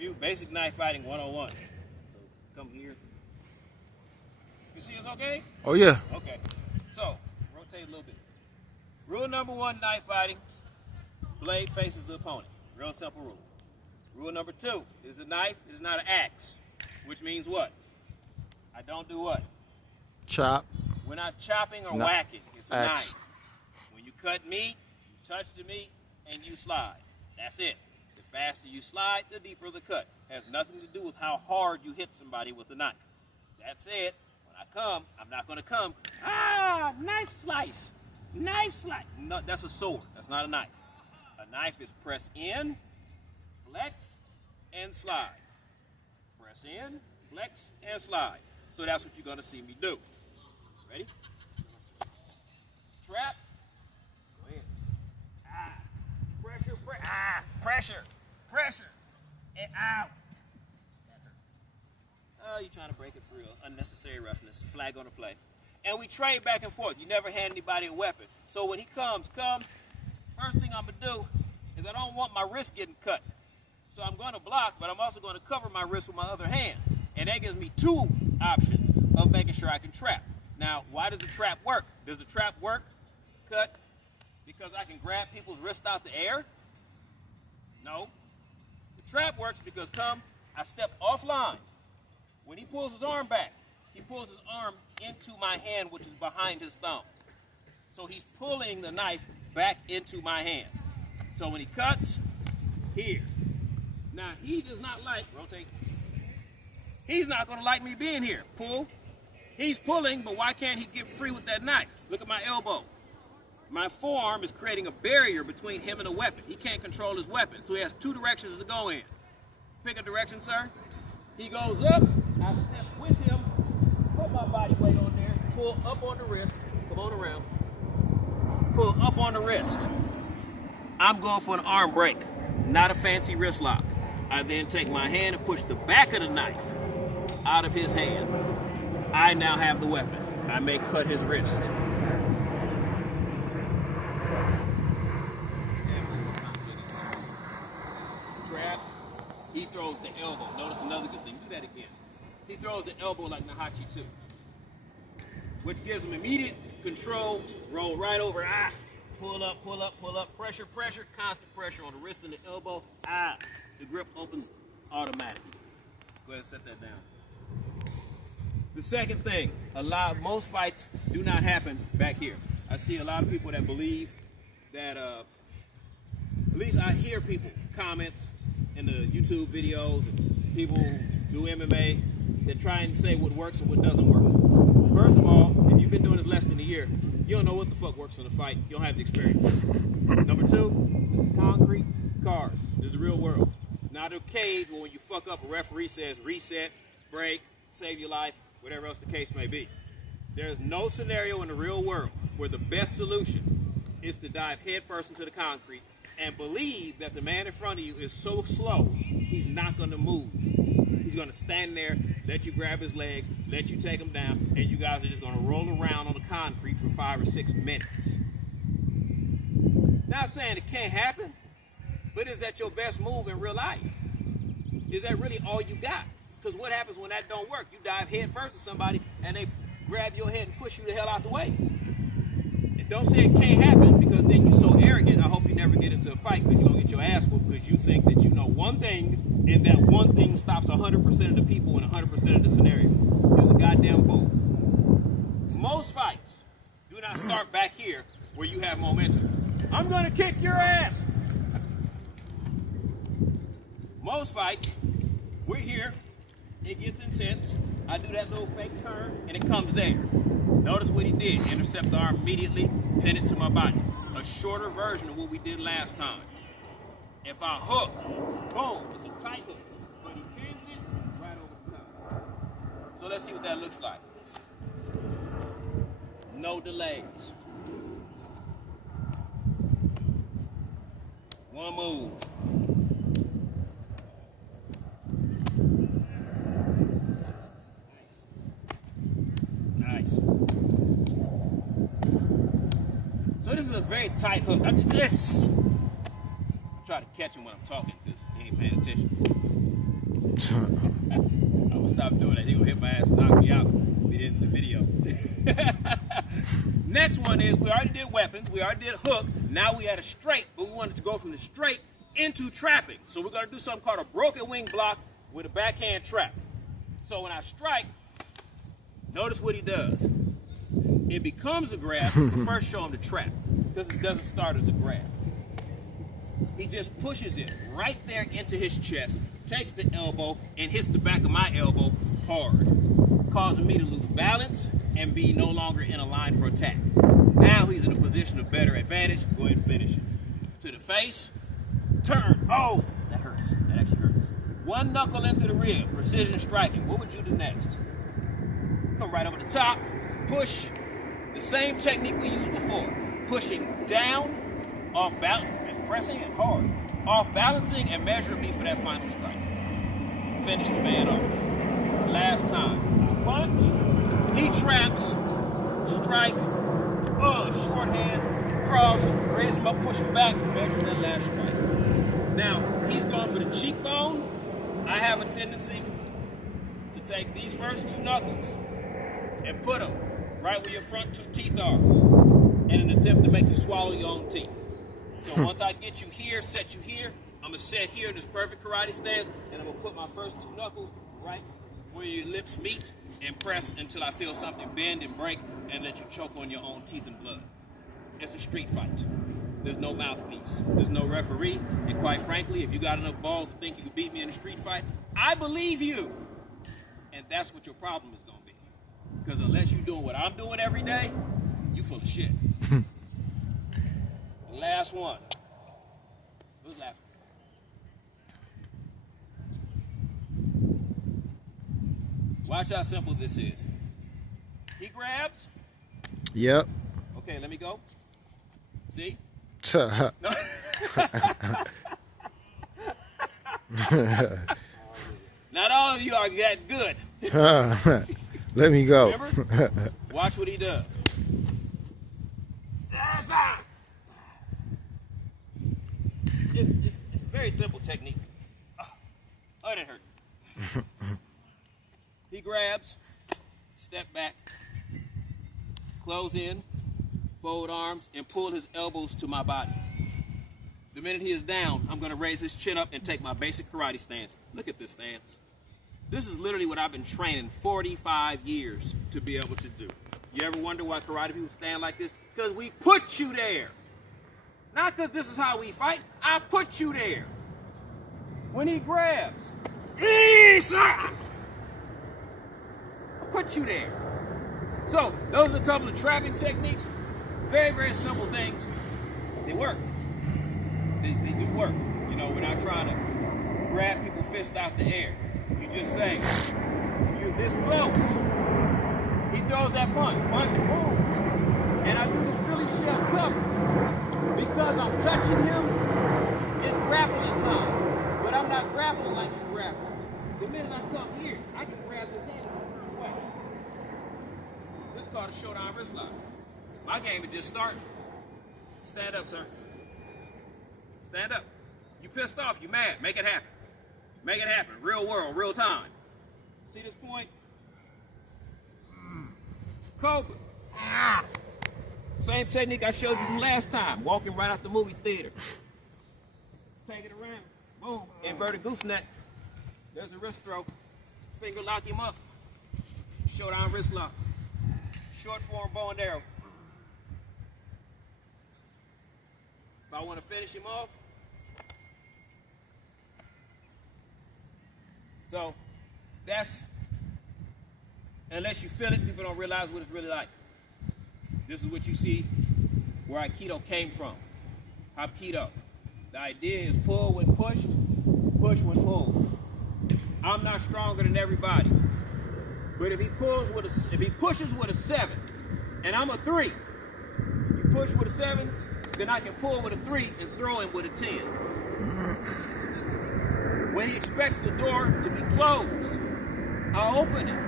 Review basic knife fighting 101. So come here. You see us okay? Oh yeah. Okay. So rotate a little bit. Rule number 1, knife fighting. Blade faces the opponent. Real simple rule. Rule number 2 is a knife is not an axe, which means what? I don't do what? Chop. We're not chopping or No. whacking. It's a Axe. knife. When you cut meat, you touch the meat and you slide. That's it. The faster you slide, the deeper the cut. Has nothing to do with how hard you hit somebody with a knife. That's it. When I come, I'm not going to come. Ah, knife slice. Knife slice. No, that's a sword. That's not a knife. A knife is press in, flex, and slide. Press in, flex, and slide. So that's what you're going to see me do. Ready? Trap. Go ahead. Ah. Pressure, pressure, pressure, and out. Oh, you're trying to break it for real. Unnecessary roughness. Flag on the play. And we trade back and forth. You never hand anybody a weapon. So when he comes, first thing I'm going to do is I don't want my wrist getting cut. So I'm going to block, but I'm also going to cover my wrist with my other hand. And that gives me 2 options of making sure I can trap. Now, why does the trap work? Does the trap work, cut, because I can grab people's wrist out the air? No. The trap works because I step offline. When he pulls his arm back, he pulls his arm into my hand, which is behind his thumb. So he's pulling the knife back into my hand. So when he cuts, here. Now, he does not like, rotate. He's not going to like me being here. Pull. He's pulling, but why can't he get free with that knife? Look at my elbow. My forearm is creating a barrier between him and the weapon. He can't control his weapon, so he has 2 directions to go in. Pick a direction, sir. He goes up, I step with him, put my body weight on there, pull up on the wrist, come on around, pull up on the wrist. I'm going for an arm break, not a fancy wrist lock. I then take my hand and push the back of the knife out of his hand. I now have the weapon. I may cut his wrist. Trap. He throws the elbow. Notice another good thing. Do that again. He throws the elbow like Nahachi too, which gives him immediate control. Roll right over. Ah. Pull up, pull up, pull up. Pressure, pressure. Constant pressure on the wrist and the elbow. Ah. The grip opens automatically. Go ahead and set that down. The second thing, most fights do not happen back here. I see a lot of people that believe that, at least I hear people, comments in the YouTube videos, and people who do MMA, that try and say what works and what doesn't work. First of all, if you've been doing this less than a year, you don't know what the fuck works in a fight. You don't have the experience. Number 2, this is concrete, cars. This is the real world. Not a cage where when you fuck up, a referee says reset, break, save your life, whatever else the case may be. There's no scenario in the real world where the best solution is to dive headfirst into the concrete and believe that the man in front of you is so slow, he's not going to move. He's going to stand there, let you grab his legs, let you take him down, and you guys are just going to roll around on the concrete for 5 or 6 minutes. Not saying it can't happen, but is that your best move in real life? Is that really all you got? Because what happens when that don't work? You dive head first to somebody and they grab your head and push you the hell out the way. And don't say it can't happen, because then you're so arrogant. I hope you never get into a fight because you're going to get your ass whooped because you think that you know one thing and that one thing stops 100% of the people in 100% of the scenarios. It's a goddamn fool. Most fights do not start back here where you have momentum. I'm going to kick your ass. Most fights, we're here. It gets intense. I do that little fake turn, and it comes there. Notice what he did. Intercept the arm immediately, pin it to my body. A shorter version of what we did last time. If I hook, boom, it's a tight hook. But he pins it right over the top. So let's see what that looks like. No delays. One move. Nice. So this is a very tight hook. I try to catch him when I'm talking because he ain't paying attention. I'm gonna stop doing that. He gonna hit my ass, knock me out. Be the end of the video. Next one is, we already did weapons, we already did hook. Now we had a straight, but we wanted to go from the straight into trapping. So we're gonna do something called a broken wing block with a backhand trap. So when I strike, notice what he does. It becomes a grab, but first show him the trap, because it doesn't start as a grab. He just pushes it right there into his chest, takes the elbow, and hits the back of my elbow hard, causing me to lose balance and be no longer in a line for attack. Now he's in a position of better advantage. Go ahead and finish it. To the face, turn. Oh, that hurts. That actually hurts. One knuckle into the rib, precision striking. What would you do next? Come right over the top, push. The same technique we used before. Pushing down, off balance, just pressing it hard. Off balancing and measuring me for that final strike. Finish the man off. Last time. Punch. He traps. Strike. Short hand. Cross. Raise him up, push him back. Measure that last strike. Now, he's going for the cheekbone. I have a tendency to take these first two knuckles and put them right where your front two teeth are in an attempt to make you swallow your own teeth. So once I get you here, set you here, I'm going to set here in this perfect karate stance, and I'm going to put my first two knuckles right where your lips meet and press until I feel something bend and break and let you choke on your own teeth and blood. It's a street fight. There's no mouthpiece. There's no referee. And quite frankly, if you got enough balls to think you can beat me in a street fight, I believe you. And that's what your problem is going to be. Because unless you're doing what I'm doing every day, you full of shit. Last one. Who's last one? Watch how simple this is. He grabs. Yep. Okay, let me go. See? Not all of you are that good. Let me go. Remember? Watch what he does. It's a very simple technique. Oh, that hurt. He grabs, step back, close in, fold arms, and pull his elbows to my body. The minute he is down, I'm going to raise his chin up and take my basic karate stance. Look at this stance. This is literally what I've been training 45 years to be able to do. You ever wonder why karate people stand like this? Because we put you there. Not because this is how we fight. I put you there. When he grabs, I put you there. So those are a couple of trapping techniques. Very, very simple things. They work. They do work. You know, we're not trying to grab people fist out the air. You just say, you're this close. He throws that punch, boom. And I do this Philly shell cover. Because I'm touching him, it's grappling time. But I'm not grappling like you grapple. The minute I come here, I can grab his hand and move away. This is called a showdown wrist lock. My game is just starting. Stand up, sir. Stand up. You pissed off, you mad. Make it happen. Make it happen. Real world, real time. See this point? Cobra. Same technique I showed you from last time. Walking right out the movie theater. Take it around. Boom. Inverted gooseneck. There's a wrist throw. Finger lock him up. Showdown wrist lock. Short form bow and arrow. If I want to finish him off. So that's, unless you feel it, people don't realize what it's really like. This is what you see where Aikido came from. Hapkido. The idea is pull when pushed, push when pulled. I'm not stronger than everybody. But if he pushes with a 7, and I'm a 3, you push with a 7, then I can pull with a 3 and throw him with a 10. When he expects the door to be closed, I'll open it.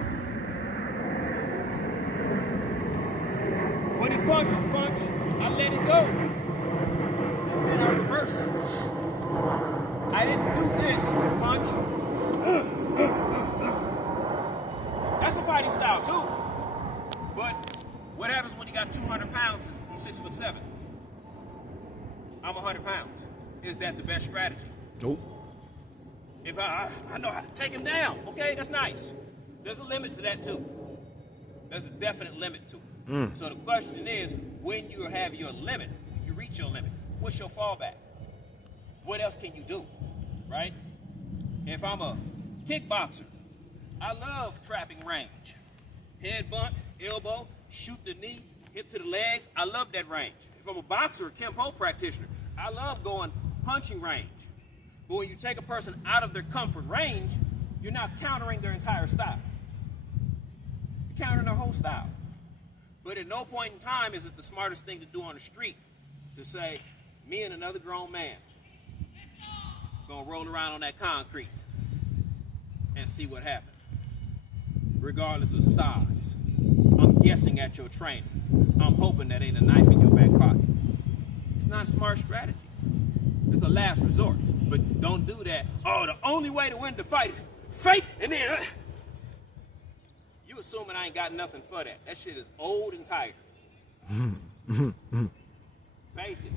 When he punches, I let it go. And then I reverse it. I didn't do this, punch. 200 pounds and he's 6'7". I'm 100 pounds. Is that the best strategy? Nope. If I know how to take him down, okay, that's nice. There's a limit to that too. There's a definite limit to it. So the question is, when you have your limit, you reach your limit, what's your fallback? What else can you do, right? If I'm a kickboxer, I love trapping range. Head bunt, elbow, shoot the knee, hit to the legs. I love that range. If I'm a boxer or Kempo practitioner, I love going punching range. But when you take a person out of their comfort range, you're not countering their entire style. You're countering their whole style. But at no point in time is it the smartest thing to do on the street to say, me and another grown man gonna roll around on that concrete and see what happens. Regardless of size. I'm guessing at your training. I'm hoping that ain't a knife in your back pocket. It's not a smart strategy. It's a last resort. But don't do that. Oh, the only way to win the fight is fake, and then you assuming I ain't got nothing for that. That shit is old and tired. Basics.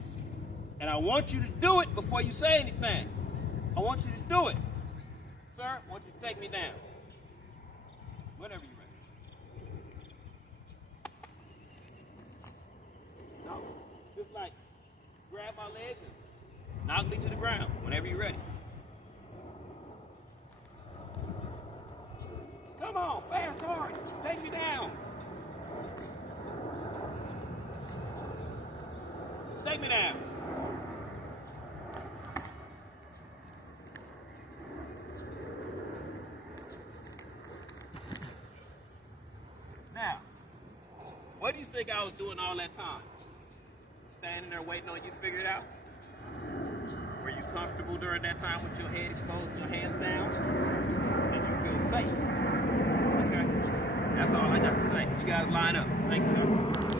And I want you to do it before you say anything. I want you to do it. Sir, I want you to take me down. Whenever you're ready. No, just like grab my legs and knock me to the ground whenever you're ready. Come on, fast, hard. Take me down. Take me down. Now, what do you think I was doing all that time? Standing there waiting on you to figure it out? Were you comfortable during that time with your head exposed and your hands down? Did you feel safe? Okay. That's all I got to say. You guys line up. Thank you, sir.